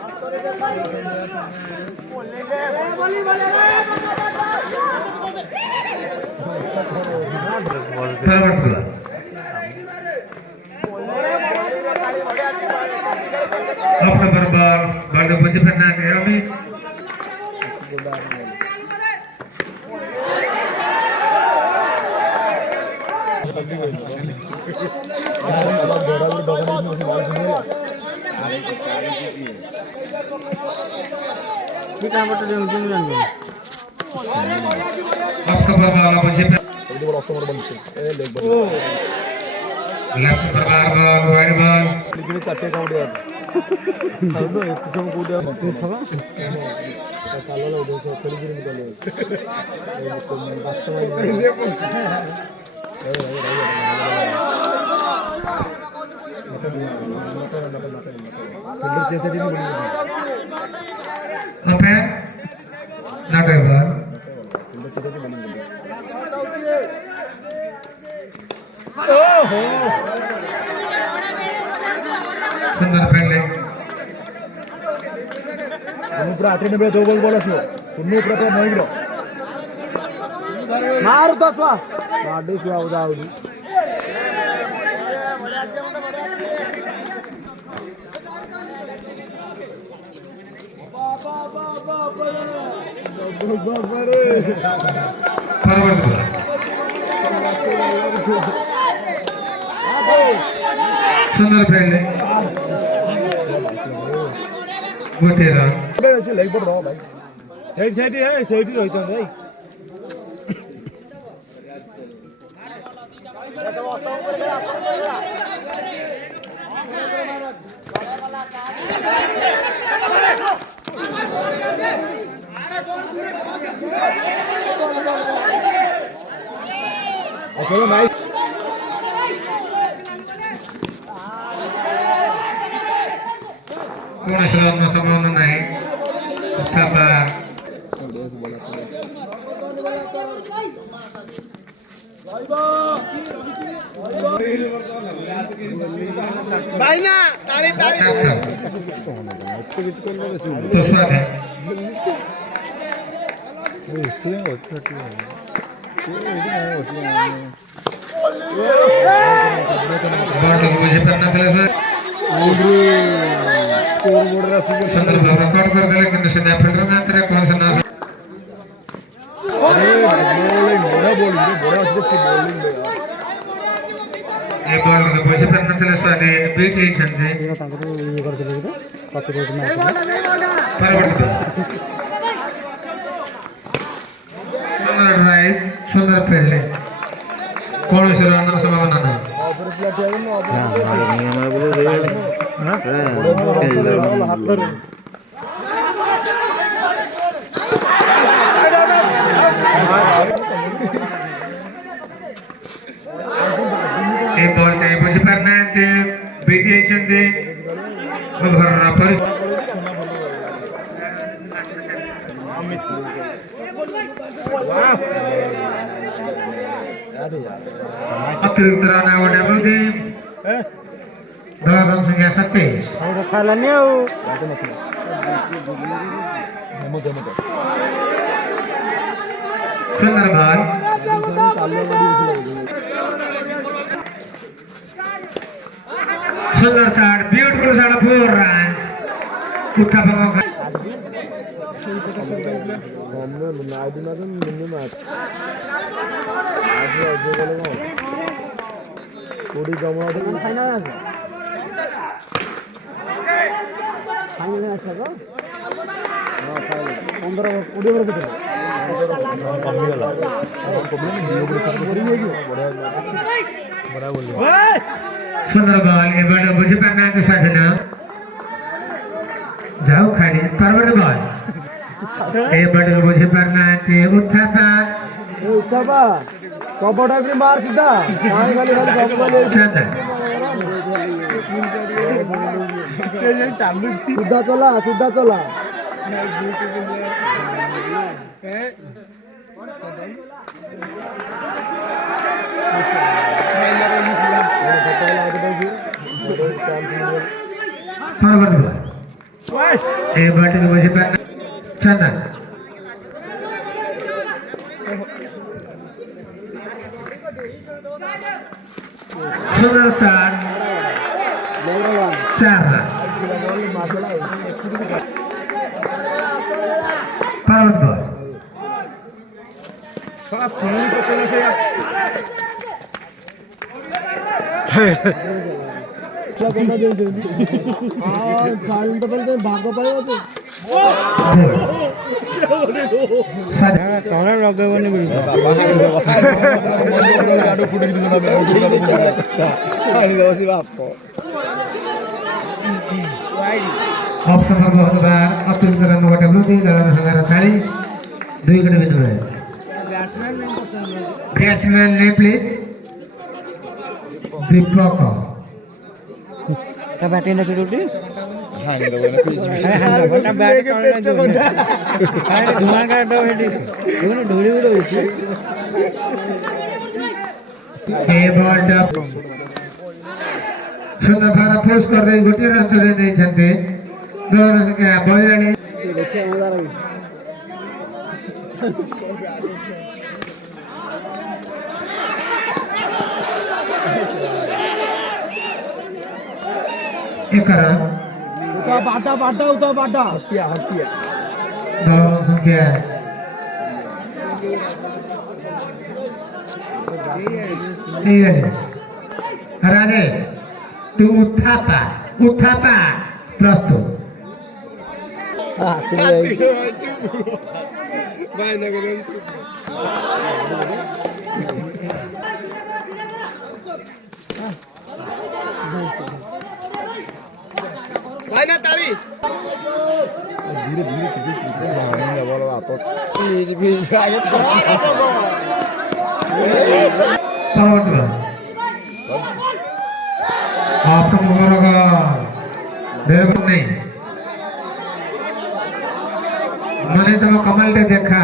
After ball, ball the position and Amy. After ball, position. Left ball, right ball. Umpire, not a ball. सुंदर पहले पूरा 8 number 2 ball बोला थियो पुन्नु पूरा तो नहीं गिरो मार तो स्वा बाडे स्वा उदाउदी बाबा रे सुंदर पहले गोटेरा ऐसे लेग पर रहो भाई साइड साइड है साइड रही चल भाई चलो नाइस कोण श्रवण संभावना नाही तथापि भाई ना ताली ताली तो स्वाद है बॉल मुझे पन्ना चले सर संदर्भ रिकॉर्ड कर दिले किंतु सीधा फिल्टर में तेरे कौन सा ना ये बॉल के मुझे पन्ना चले सर ने बीट ही चंदे सुंदर ड्राइव सुंदर पहले कौन से रन संभावना ना एक बॉल के मुझे करना है ते बीटी चंदे भरना पर अतिरिक्त रन है वो डबल गेम दो रन संख्या 27 और खाला नहीं हो सुंदर बॉल सुंदर शॉट ब्यूटीफुल शॉट 4 रन उठा भागा हमने नाइट ना तो मिनिमम मैच आज आज बोलेगा कोडी गमा दे फाइनल আছে फाइनल আছে গো না ফাইনাল 15 কোडी ওভার কেটে কমি গেল প্রবলেম নিয়ে ওগুলো কাজ করি হইলো বড় বল सुंदर बॉल ये बड़ा मुझे पन्ना के साधना जाओ खड़ी परवर्त बॉल ये बड़ा मुझे पन्ना ते उठापा कपड़ा भी मार सीधा काहे खाली खाली कपड़ा चंद ये चालू सीधा चला परवर्त बॉल এই বাটিকে বসে পান চন্দন সুন্দর চার চার রান পাওয়ার বল ভাগ্য পাই ऑफ नंबर बहुत बार अतिरिक्त रन गोटे वृद्धि दल संख्या 40 2 विकेट बिंदु batsman name please Deepak batting ना फिर सुंदर भार पोस्ट कर दे गोटे रन चले नहीं छंते दल संख्या 42 एक रन बाटा बाटा उता बाटा हटिया हटिया दल संख्या 43 राजेश तू उठा पा प्रस्तुत भाई ना ताली धीरे धीरे धीरे बोलो आप बीच बीच आगे आपका मुबारक देर नहीं मैंने तो कमल देखा